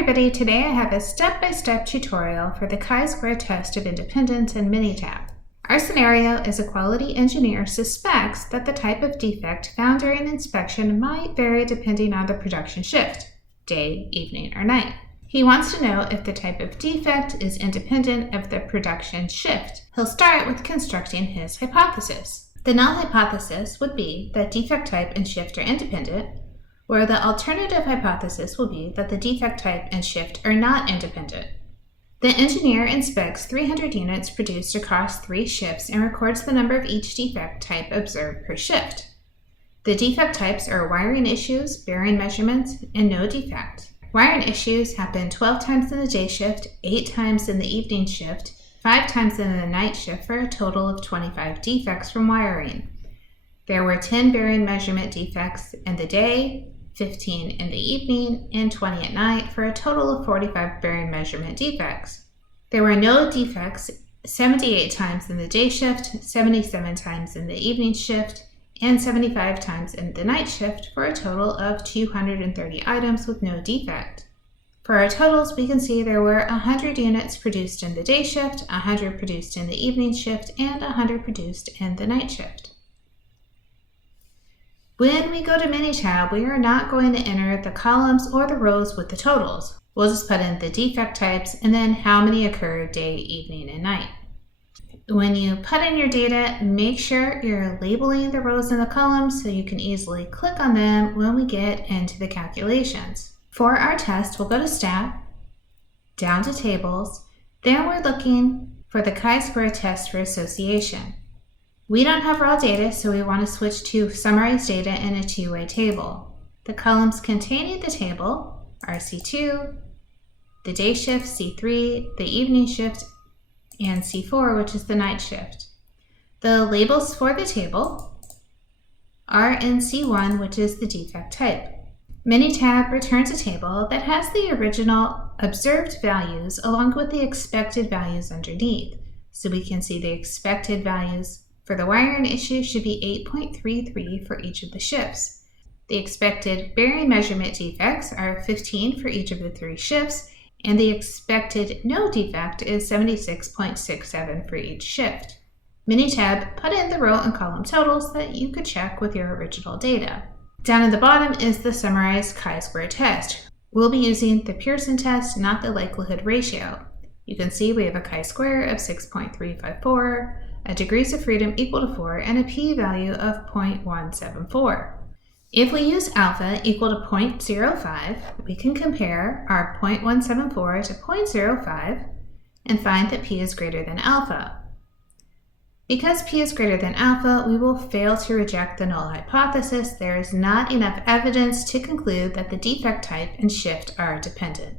everybody, today I have a step-by-step tutorial for the chi-square test of independence in Minitab. Our scenario is a quality engineer suspects that the type of defect found during inspection might vary depending on the production shift, day, evening, or night. He wants to know if the type of defect is independent of the production shift. He'll start with constructing his hypothesis. The null hypothesis would be that defect type and shift are independent, where the alternative hypothesis will be that the defect type and shift are not independent. The engineer inspects 300 units produced across 3 shifts and records the number of each defect type observed per shift. The defect types are wiring issues, bearing measurements, and no defect. Wiring issues happen 12 times in the day shift, 8 times in the evening shift, 5 times in the night shift for a total of 25 defects from wiring. There were 10 bearing measurement defects in the day, 15 in the evening, and 20 at night for a total of 45 bearing measurement defects. There were no defects 78 times in the day shift, 77 times in the evening shift, and 75 times in the night shift for a total of 230 items with no defect. For our totals, we can see there were 100 units produced in the day shift, 100 produced in the evening shift, and 100 produced in the night shift. When we go to Minitab, we are not going to enter the columns or the rows with the totals. We'll just put in the defect types and then how many occur day, evening, and night. When you put in your data, make sure you're labeling the rows and the columns so you can easily click on them when we get into the calculations. For our test, we'll go to Stat, down to Tables, then we're looking for the chi-square test for association. We don't have raw data, so we want to switch to summarized data in a two-way table. The columns containing the table are C2, the day shift, C3, the evening shift, and C4, which is the night shift. The labels for the table are in C1, which is the defect type. Minitab returns a table that has the original observed values along with the expected values underneath. So we can see the expected values for the wiring issue should be 8.33 for each of the shifts. The expected bearing measurement defects are 15 for each of the 3 shifts, and the expected no defect is 76.67 for each shift. Minitab put in the row and column totals that you could check with your original data. Down at the bottom is the summarized chi-square test. We'll be using the Pearson test, not the likelihood ratio. You can see we have a chi-square of 6.354, a degrees of freedom equal to 4, and a p-value of 0.174. If we use alpha equal to 0.05, we can compare our 0.174 to 0.05 and find that p is greater than alpha. Because p is greater than alpha, we will fail to reject the null hypothesis. There is not enough evidence to conclude that the defect type and shift are dependent.